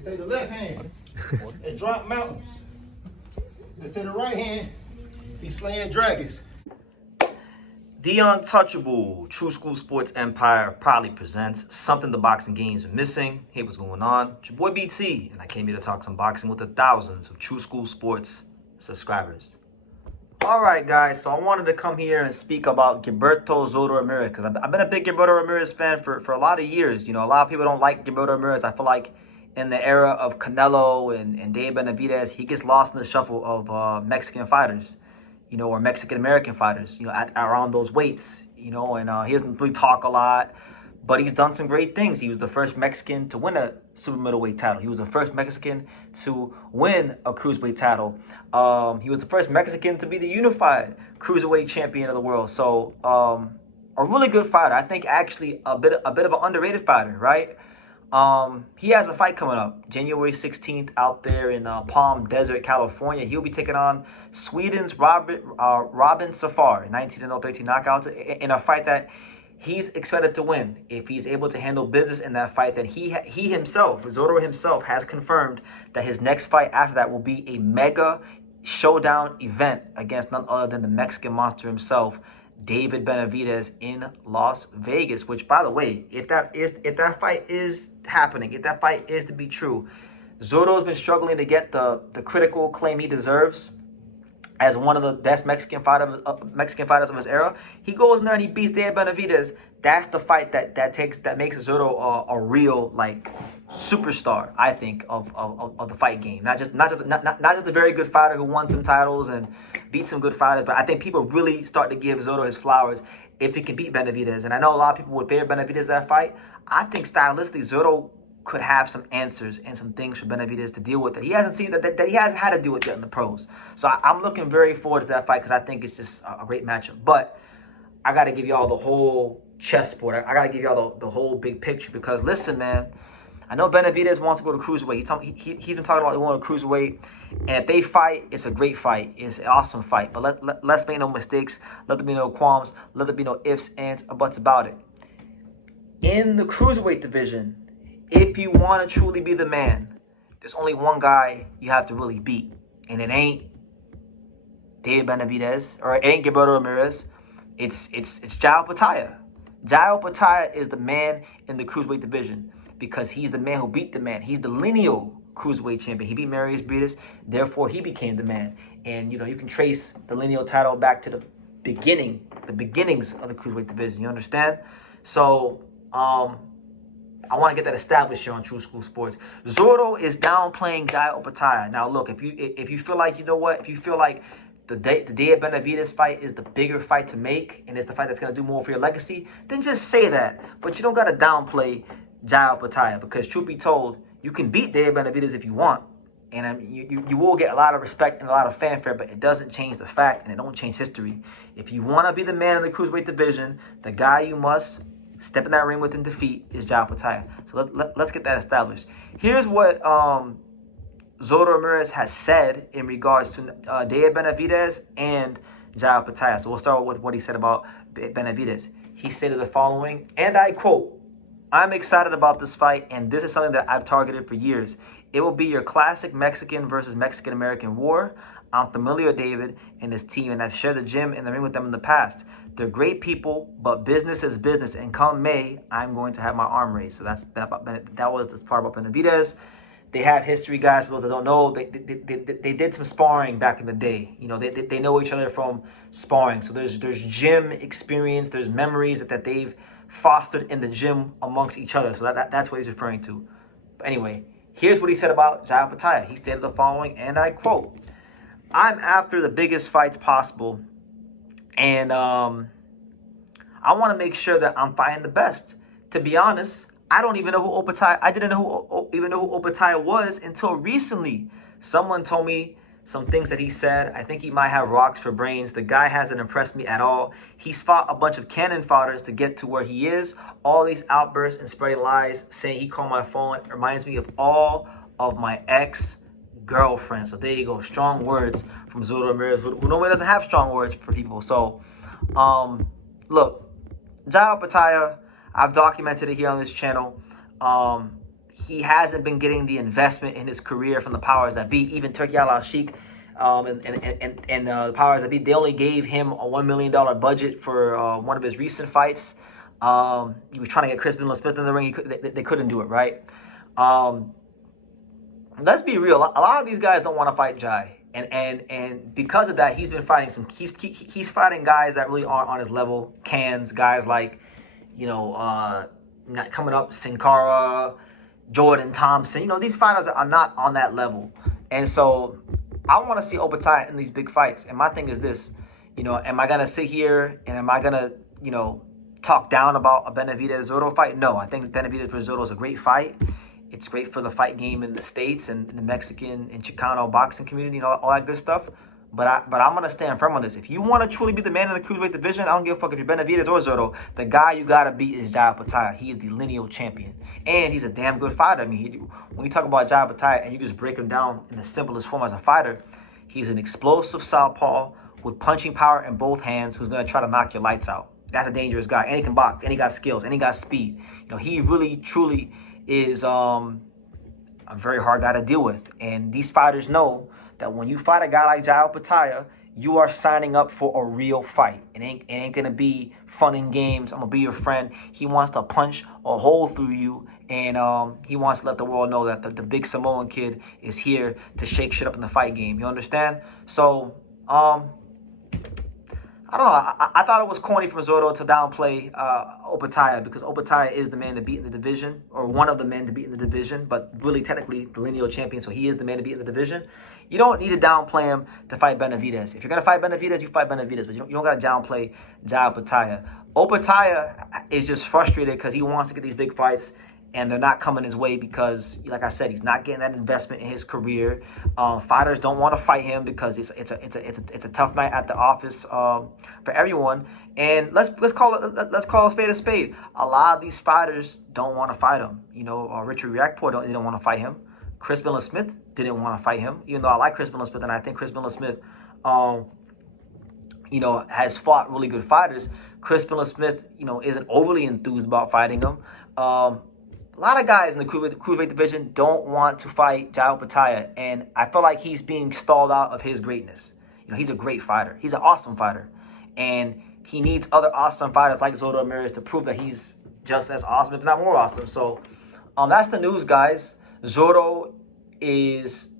They say the left hand, it drop mountains. They say the right hand, be slaying dragons. The untouchable True School Sports Empire proudly presents something the boxing games are missing. Hey, what's going on? It's your boy BT, and I came here to talk some boxing with the thousands of True School Sports subscribers. All right, guys, so I wanted to come here and speak about Gilberto Ramirez, because I've been a big Gilberto Ramirez fan for a lot of years. You know, a lot of people don't like Gilberto Ramirez. I feel like in the era of Canelo and Benavidez, he gets lost in the shuffle of Mexican fighters, you know, or Mexican-American fighters, you know, around those weights, you know, and he doesn't really talk a lot, but he's done some great things. He was the first Mexican to win a super middleweight title. He was the first Mexican to win a cruiserweight title. He was the first Mexican to be the unified cruiserweight champion of the world. So a really good fighter. I think actually a bit of an underrated fighter, right? He has a fight coming up January 16th out there in Palm Desert, California. He'll be taking on Sweden's Robin Safar, 19-0, 13 knockouts, in a fight that he's expected to win if he's able to handle business in that fight. That he himself, Zotto himself, has confirmed that his next fight after that will be a mega showdown event against none other than the Mexican monster himself, David Benavidez, in Las Vegas. Which, by the way, if that fight is happening, if that fight is to be true, Zotto's been struggling to get the critical acclaim he deserves as one of the best Mexican fighters of his era. He goes in there and he beats David Benavidez. That's the fight that makes Zotto a real, like, superstar, I think, of the fight game. Not just a very good fighter who won some titles and beat some good fighters, but I think people really start to give Zotto his flowers if he can beat Benavidez. And I know a lot of people would favor Benavidez that fight. I think stylistically Zotto could have some answers and some things for Benavidez to deal with that he hasn't seen, that he hasn't had to deal with yet in the pros. So I'm looking very forward to that fight because I think it's just a great matchup. But I got to give y'all the whole chessboard. I got to give y'all the whole big picture, because listen, man, I know Benavidez wants to go to cruiserweight. He's been talking about going to cruiserweight, and if they fight, it's a great fight. It's an awesome fight. But let's make no mistakes. Let there be no qualms. Let there be no ifs, ands, or buts about it. In the cruiserweight division, if you want to truly be the man, there's only one guy you have to really beat, and it ain't David Benavidez, or it ain't Gilberto Ramirez. It's Opetaia. Opetaia is the man in the cruiserweight division because he's the man who beat the man. He's the lineal cruiserweight champion. He beat Benavidez, therefore he became the man. And you know, you can trace the lineal title back to the beginnings of the cruiserweight division. You understand? So I want to get that established here on True School Sports. Zotto is downplaying Opetaia. Now, look, if you feel like, you know what, if you feel like the David Benavidez fight is the bigger fight to make, and it's the fight that's going to do more for your legacy, then just say that. But you don't got to downplay Opetaia, because truth be told, you can beat David Benavidez if you want, and you will get a lot of respect and a lot of fanfare, but it doesn't change the fact, and it don't change history. If you want to be the man in the cruiserweight division, the guy you must step in that ring with and defeat is Opetaia. So let's get that established. Here's what Zotto Ramirez has said in regards to David Benavidez and Opetaia. So we'll start with what he said about Benavidez. He stated the following, and I quote, "I'm excited about this fight, and this is something that I've targeted for years. It will be your classic Mexican versus Mexican-American war. I'm familiar with David and his team, and I've shared the gym and the ring with them in the past. They're great people, but business is business, and come May, I'm going to have my arm raised." So that was this part about Benavidez. They have history, guys. For those that don't know, they did some sparring back in the day. You know, they know each other from sparring. So there's gym experience, there's memories that they've fostered in the gym amongst each other. So that's what he's referring to. But anyway, here's what he said about Opetaia. He stated the following, and I quote, "I'm after the biggest fights possible, and I want to make sure that I'm fighting the best. To be honest, I don't even know who Opetaia. I didn't even know who Opetaia was until recently. Someone told me some things that he said. I think he might have rocks for brains. The guy hasn't impressed me at all. He's fought a bunch of cannon fighters to get to where he is. All these outbursts and spreading lies, saying he called my phone, reminds me of all of my ex-girlfriends." So there you go. Strong words from Zotto Ramirez, who normally doesn't have strong words for people. So, look, Opetaia, I've documented it here on this channel. he hasn't been getting the investment in his career from the powers that be. Even Turki Al-Sheikh and the powers that be, they only gave him a $1 million budget for one of his recent fights. He was trying to get Chris Smith in the ring. They couldn't do it, right? Let's be real. A lot of these guys don't want to fight Jai. And because of that, he's been fighting he's fighting guys that really aren't on his level. Guys like, not coming up, Sin Cara, Jordan Thompson. These fighters are not on that level. And so I want to see Opetaia in these big fights. And my thing is this, am I going to sit here and am I going to, talk down about a Benavidez-Zotto fight? No, I think Benavidez-Zotto is a great fight. It's great for the fight game in the States and the Mexican and Chicano boxing community and all that good stuff. But I'm going to stand firm on this. If you want to truly be the man in the cruiserweight division, I don't give a fuck if you're Benavidez or Zotto. The guy you got to beat is Jai Opetaia. He is the lineal champion. And he's a damn good fighter. I mean, when you talk about Jai Opetaia and you just break him down in the simplest form as a fighter, he's an explosive southpaw with punching power in both hands who's going to try to knock your lights out. That's a dangerous guy. And he can box. And he got skills. And he got speed. He really, truly is a very hard guy to deal with. And these fighters know that when you fight a guy like Jai Opetaia, you are signing up for a real fight. It ain't gonna be fun and games. I'm gonna be your friend. He wants to punch a hole through you, and he wants to let the world know that the big Samoan kid is here to shake shit up in the fight game. You understand? So I don't know. I thought it was corny from Zotto to downplay Opetaia, because Opetaia is the man to beat in the division, or one of the men to beat in the division, but really technically the lineal champion, so he is the man to beat in the division. You don't need to downplay him to fight Benavidez. If you're going to fight Benavidez, you fight Benavidez, but you don't got to downplay Jai Opetaia. Opetaia is just frustrated because he wants to get these big fights, and they're not coming his way because, like I said, he's not getting that investment in his career. Fighters don't want to fight him because it's a tough night at the office for everyone. And let's call a spade a spade. A lot of these fighters don't want to fight him. Richard Riakporhe didn't want to fight him. Chris Smith didn't want to fight him, even though I like Chris Smith, and I think Chris Smith, has fought really good fighters. Chris Smith, isn't overly enthused about fighting him. A lot of guys in the cruiserweight division don't want to fight Jai Opetaia, and I feel like he's being stalled out of his greatness. He's a great fighter. He's an awesome fighter, and he needs other awesome fighters like Gilberto Ramirez to prove that he's just as awesome, if not more awesome. So that's the news, guys. Zotto is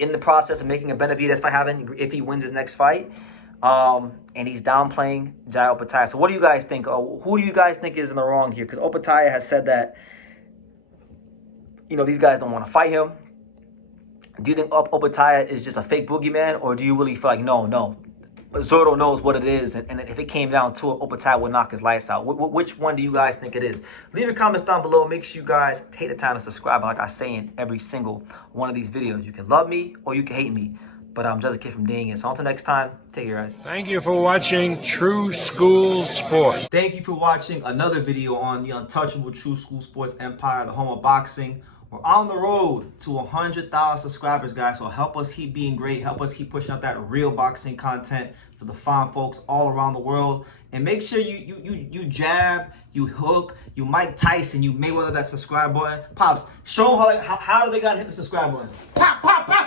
in the process of making a Benavidez fight happen if he wins his next fight. And he's downplaying Jai Opetaia. So what do you guys think? Who do you guys think is in the wrong here? Because Opetaia has said that, these guys don't want to fight him. Do you think Opetaia is just a fake boogeyman? Or do you really feel like, no, Zotto knows what it is, and if it came down to it, Opetaia would knock his lights out? Which one do you guys think it is? Leave your comments down below. Make sure you guys take the time to subscribe. Like I say in every single one of these videos, you can love me or you can hate me, but I'm just a kid from Dang It. So until next time, take care, guys. Thank you for watching True School Sports. Thank you for watching another video on the untouchable True School Sports empire, the home of boxing. We're on the road to 100,000 subscribers, guys. So help us keep being great. Help us keep pushing out that real boxing content for the fine folks all around the world. And make sure you jab, you hook, you Mike Tyson, you Mayweather that subscribe button. Pops, show them how do they gotta hit the subscribe button. Pop, pop, pop.